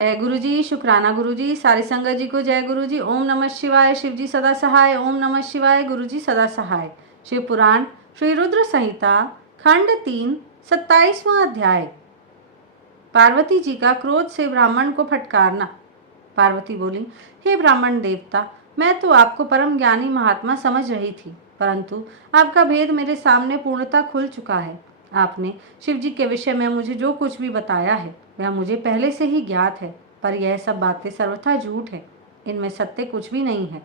जय गुरुजी, शुक्राना गुरुजी, सारी संगत जी को जय गुरुजी। ओम नमः शिवाय। शिवजी सदा सहाय। ओम नमः शिवाय। गुरुजी सदा सहाय। शिव पुराण श्री रुद्र संहिता खंड 3 27वां अध्याय। पार्वती जी का क्रोध से ब्राह्मण को फटकारना। पार्वती बोली, हे ब्राह्मण देवता, मैं तो आपको परम ज्ञानी महात्मा समझ रही थी, परंतु आपका भेद मेरे सामने पूर्णतः खुल चुका है। आपने शिवजी के विषय में मुझे जो कुछ भी बताया है वह मुझे पहले से ही ज्ञात है, पर यह सब बातें सर्वथा झूठ है, इनमें सत्य कुछ भी नहीं है।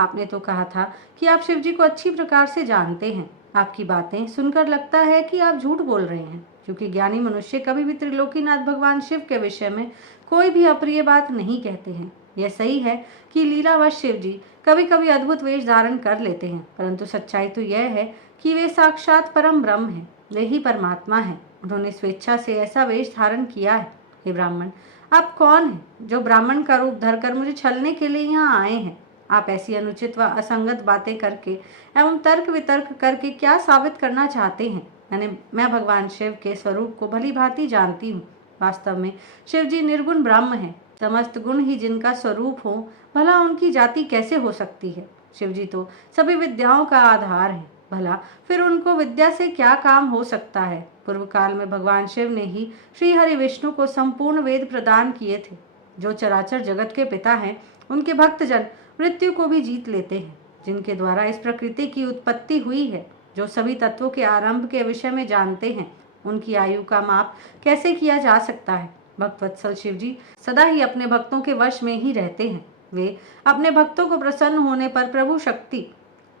आपने तो कहा था कि आप शिवजी को अच्छी प्रकार से जानते हैं। आपकी बातें सुनकर लगता है कि आप झूठ बोल रहे हैं, क्योंकि ज्ञानी मनुष्य कभी भी त्रिलोकीनाथ भगवान शिव के विषय में कोई भी अप्रिय बात नहीं कहते हैं। यह सही है कि लीलावश शिव जी कभी कभी अद्भुत वेश धारण कर लेते हैं, परंतु सच्चाई तो यह है कि वे साक्षात परम ब्रह्म हैं, वे ही परमात्मा हैं। उन्होंने स्वेच्छा से ऐसा वेश धारण किया है। हे ब्राह्मण, आप कौन हैं जो ब्राह्मण का रूप धरकर मुझे छलने के लिए यहाँ आए हैं? आप ऐसी अनुचित व असंगत बातें करके एवं तर्क वितर्क करके क्या साबित करना चाहते हैं? मैं भगवान शिव के स्वरूप को भली भांति जानती हूँ। वास्तव में शिव जी निर्गुण ब्रह्म है। समस्त गुण ही जिनका स्वरूप हो, भला उनकी जाति कैसे हो सकती है? शिव जी तो सभी विद्याओं का आधार है, भला फिर उनको विद्या से क्या काम हो सकता है? पूर्व काल में भगवान शिव ने ही श्री हरि विष्णु को संपूर्ण वेद प्रदान किए थे। जो चराचर जगत के पिता हैं, उनके भक्तजन मृत्यु को भी जीत लेते हैं, जिनके द्वारा इस प्रकृति की उत्पत्ति हुई है। जो सभी तत्वों के आरंभ के विषय में जानते हैं, उनकी आयु का माप कैसे किया जा सकता है? भक्तवत्सल शिव जी सदा ही अपने भक्तों के वश में ही रहते हैं। वे अपने भक्तों को प्रसन्न होने पर प्रभु शक्ति,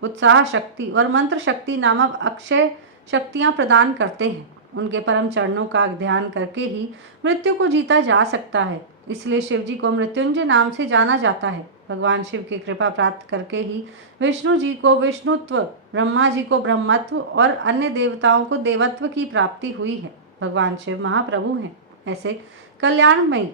उत्साह शक्ति और मंत्र शक्ति नामक अक्षय शक्तियां प्रदान करते हैं। उनके परम चरणों का ध्यान करके ही मृत्यु को जीता जा सकता है। इसलिए शिव जी को मृत्युंजय नाम से जाना जाता है। भगवान शिव की कृपा प्राप्त करके ही विष्णु जी को विष्णुत्व, ब्रह्मा जी को ब्रह्मत्व और अन्य देवताओं को देवत्व की प्राप्ति हुई है। भगवान शिव महाप्रभु हैं। ऐसे कल्याणमयी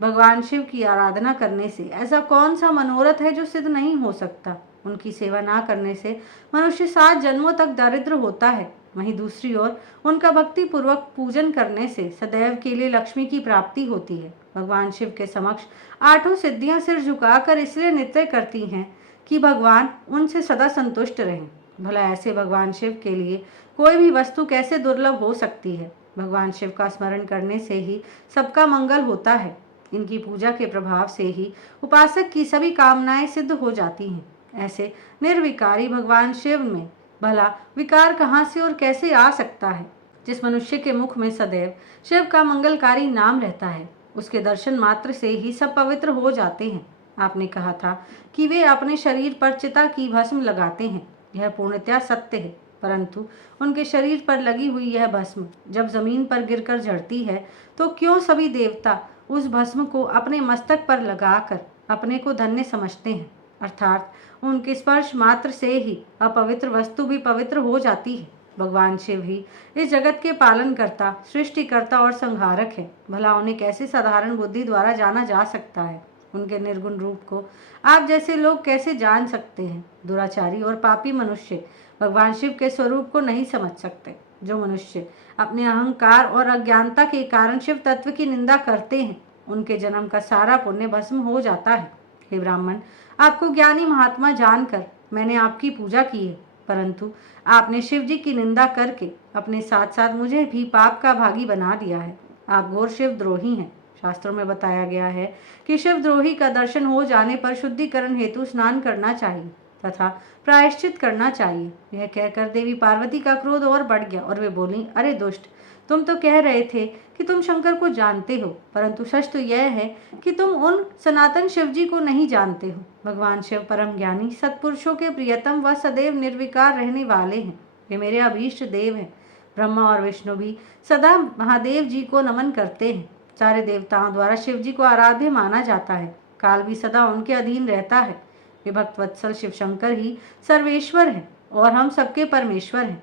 भगवान शिव की आराधना करने से ऐसा कौन सा मनोरथ है जो सिद्ध नहीं हो सकता? उनकी सेवा ना करने से मनुष्य 7 जन्मों तक दरिद्र होता है। वहीं दूसरी ओर उनका भक्ति पूर्वक पूजन करने से सदैव के लिए लक्ष्मी की प्राप्ति होती है। भगवान शिव के समक्ष 8 सिद्धियां सिर झुकाकर इसलिए नृत्य करती हैं कि भगवान उनसे सदा संतुष्ट रहें। भला ऐसे भगवान शिव के लिए कोई भी वस्तु कैसे दुर्लभ हो सकती है? भगवान शिव का स्मरण करने से ही सबका मंगल होता है। इनकी पूजा के प्रभाव से ही उपासक की सभी कामनाएं सिद्ध हो जाती हैं। ऐसे निर्विकारी भगवान शिव में भला विकार कहाँ से और कैसे आ सकता है? जिस मनुष्य के मुख में सदैव शिव का मंगलकारी नाम रहता है, उसके दर्शन मात्र से ही सब पवित्र हो जाते हैं। आपने कहा था कि वे अपने शरीर पर चिता की भस्म लगाते हैं। यह पूर्णतया सत्य है, परंतु उनके शरीर पर लगी हुई यह भस्म जब जमीन पर गिरकर झड़ती है, तो क्यों सभी देवता उस भस्म को अपने मस्तक पर लगाकर अपने को धन्य समझते हैं? अर्थात उनके स्पर्श मात्र से ही अपवित्र वस्तु भी पवित्र हो जाती है। भगवान शिव ही इस जगत के पालन करता, सृष्टिकर्ता और संहारक है। भला उन्हें कैसे साधारण बुद्धि द्वारा जाना जा सकता है? उनके निर्गुण रूप को आप जैसे लोग कैसे जान सकते हैं? दुराचारी और पापी मनुष्य भगवान शिव के स्वरूप को नहीं समझ सकते। जो मनुष्य अपने अहंकार और अज्ञानता के कारण शिव तत्व की निंदा करते हैं, उनके जन्म का सारा पुण्य भस्म हो जाता है। हे ब्राह्मण, आपको ज्ञानी महात्मा जानकर मैंने आपकी पूजा की है, परंतु आपने शिव जी की निंदा करके अपने साथ साथ मुझे भी पाप का भागी बना दिया है। आप घोर शिवद्रोही हैं। शास्त्रों में बताया गया है कि शिवद्रोही का दर्शन हो जाने पर शुद्धिकरण हेतु स्नान करना चाहिए तथा प्रायश्चित करना चाहिए। यह कहकर देवी पार्वती का क्रोध और बढ़ गया और वे बोली, अरे दुष्ट, तुम तो कह रहे थे कि तुम शंकर को जानते हो, परंतु सच तो यह है कि तुम उन सनातन शिव जी को नहीं जानते हो। भगवान शिव परम ज्ञानी, सत्पुरुषों के प्रियतम व सदैव निर्विकार रहने वाले हैं। वे मेरे अभीष्ट देव हैं। ब्रह्मा और विष्णु भी सदा महादेव जी को नमन करते हैं। सारे देवताओं द्वारा शिव जी को आराध्य माना जाता है। काल भी सदा उनके अधीन रहता है। वे भक्तवत्सल शिव शंकर ही सर्वेश्वर हैं और हम सबके परमेश्वर हैं।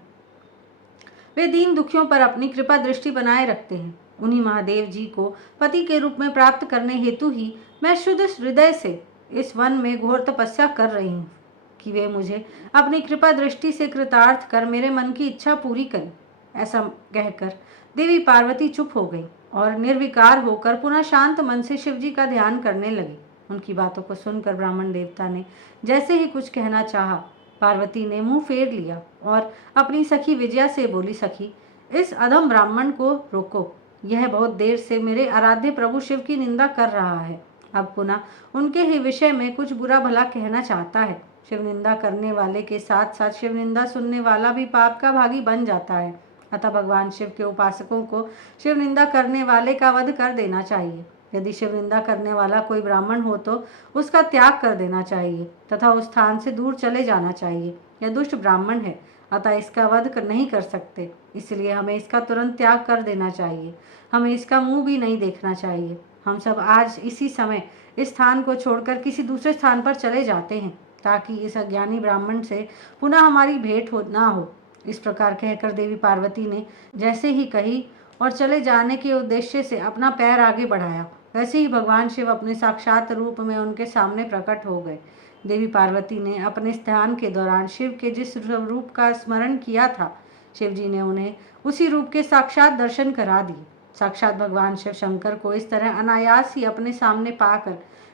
वे दीन दुखियों पर अपनी कृपा दृष्टि बनाए रखते हैं। उन्हीं महादेव जी को पति के रूप में प्राप्त करने हेतु ही मैं शुद्ध हृदय से इस वन में घोर तपस्या कर रही हूँ कि वे मुझे अपनी कृपा दृष्टि से कृतार्थ कर मेरे मन की इच्छा पूरी करें। ऐसा कहकर देवी पार्वती चुप हो गई और निर्विकार होकर पुनः शांत मन से शिव जी का ध्यान करने लगी। उनकी बातों को सुनकर ब्राह्मण देवता ने जैसे ही कुछ कहना चाहा, पार्वती ने मुंह फेर लिया और अपनी सखी विजया से बोली, सखी, इस अधम ब्राह्मण को रोको। यह बहुत देर से मेरे आराध्य प्रभु शिव की निंदा कर रहा है। अब पुनः उनके ही विषय में कुछ बुरा भला कहना चाहता है। शिव निंदा करने वाले के साथ साथ शिव निंदा सुनने वाला भी पाप का भागी बन जाता है। अतः भगवान शिव के उपासकों को शिव निंदा करने वाले का वध कर देना चाहिए। यदि शिव निंदा करने वाला कोई ब्राह्मण हो तो उसका त्याग कर देना चाहिए तथा उस स्थान से दूर चले जाना चाहिए। यह दुष्ट ब्राह्मण है, अतः इसका वध नहीं कर सकते, इसलिए हमें इसका तुरंत त्याग कर देना चाहिए। हमें इसका मुंह भी नहीं देखना चाहिए। हम सब आज इसी समय इस स्थान को छोड़कर किसी दूसरे स्थान पर चले जाते हैं, ताकि इस अज्ञानी ब्राह्मण से पुनः हमारी भेंट ना हो। इस प्रकार कहकर देवी पार्वती ने जैसे ही कही और चले जाने के उद्देश्य से अपना पैर आगे बढ़ाया, वैसे ही भगवान शिव अपने साक्षात रूप में उनके सामने प्रकट हो गए। देवी पार्वती ने अपने ध्यान के दौरान शिव के जिस रूप का स्मरण किया था, शिव जी ने उन्हें उसी रूप के साक्षात दर्शन करा दिए। साक्षात भगवान शिव शंकर को इस तरह अनायास ही अपने सामने पाकर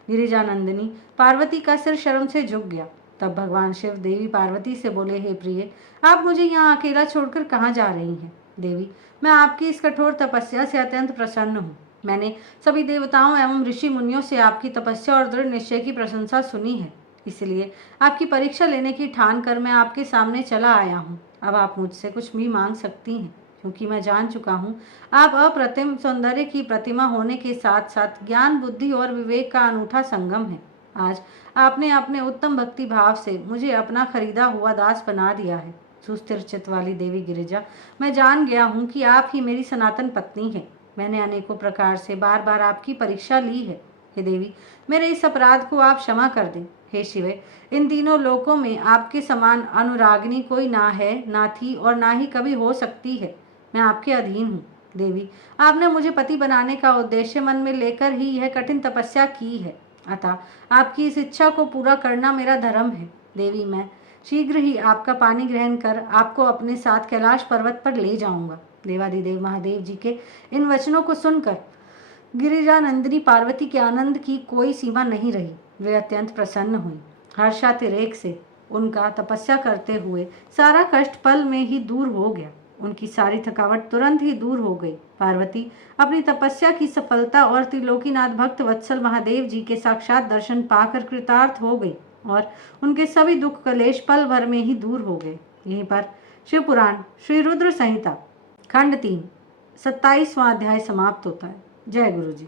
गिरिजानंदिनी पार्वती का सिर शर्म से झुक गया। तब भगवान शिव देवी पार्वती से बोले, हे प्रिय, आप मुझे यहाँ अकेला छोड़कर कहाँ जा रही हैं? देवी, मैं आपकी इस कठोर तपस्या से अत्यंत प्रसन्न हूँ। मैंने सभी देवताओं एवं ऋषि मुनियों से आपकी तपस्या और दृढ़ निश्चय की प्रशंसा सुनी है, इसलिए आपकी परीक्षा लेने की ठान कर मैं आपके सामने चला आया हूँ। अब आप मुझसे कुछ भी मांग सकती हैं, क्योंकि मैं जान चुका हूँ आप अप्रतिम सौंदर्य की प्रतिमा होने के साथ साथ ज्ञान, बुद्धि और विवेक का अनूठा संगम है। आज आपने अपने उत्तम भक्ति भाव से मुझे अपना खरीदा हुआ दास बना दिया है। सुस्थिर चित्त वाली देवी गिरिजा, मैं जान गया हूँ कि आप ही मेरी सनातन पत्नी हैं। मैंने अनेकों प्रकार से बार बार आपकी परीक्षा ली है। हे देवी, मेरे इस अपराध को आप क्षमा कर दें। हे शिवे, इन तीनों लोकों में आपके समान अनुरागिनी कोई ना है, ना थी और ना ही कभी हो सकती है। मैं आपके अधीन हूँ। देवी, आपने मुझे पति बनाने का उद्देश्य मन में लेकर ही यह कठिन तपस्या की है, अतः आपकी इस इच्छा को पूरा करना मेरा धर्म है। देवी, मैं शीघ्र ही आपका पानी ग्रहण कर आपको अपने साथ कैलाश पर्वत पर ले जाऊंगा। देवादिदेव महादेव जी के इन वचनों को सुनकर गिरिजानंदिनी पार्वती के आनंद की कोई सीमा नहीं रही। वे अत्यंत प्रसन्न हुई। हर्षातिरेक से उनका तपस्या करते हुए सारा कष्ट पल में ही दूर हो गया। उनकी सारी थकावट तुरंत ही दूर हो गई। पार्वती अपनी तपस्या की सफलता और त्रिलोकीनाथ भक्त वत्सल महादेव जी के साक्षात दर्शन पाकर कृतार्थ हो गई और उनके सभी दुख कलेश पल भर में ही दूर हो गए। यहीं पर शिव पुराण श्री रुद्र संहिता खंड 3 27वां अध्याय समाप्त होता है। जय गुरु जी।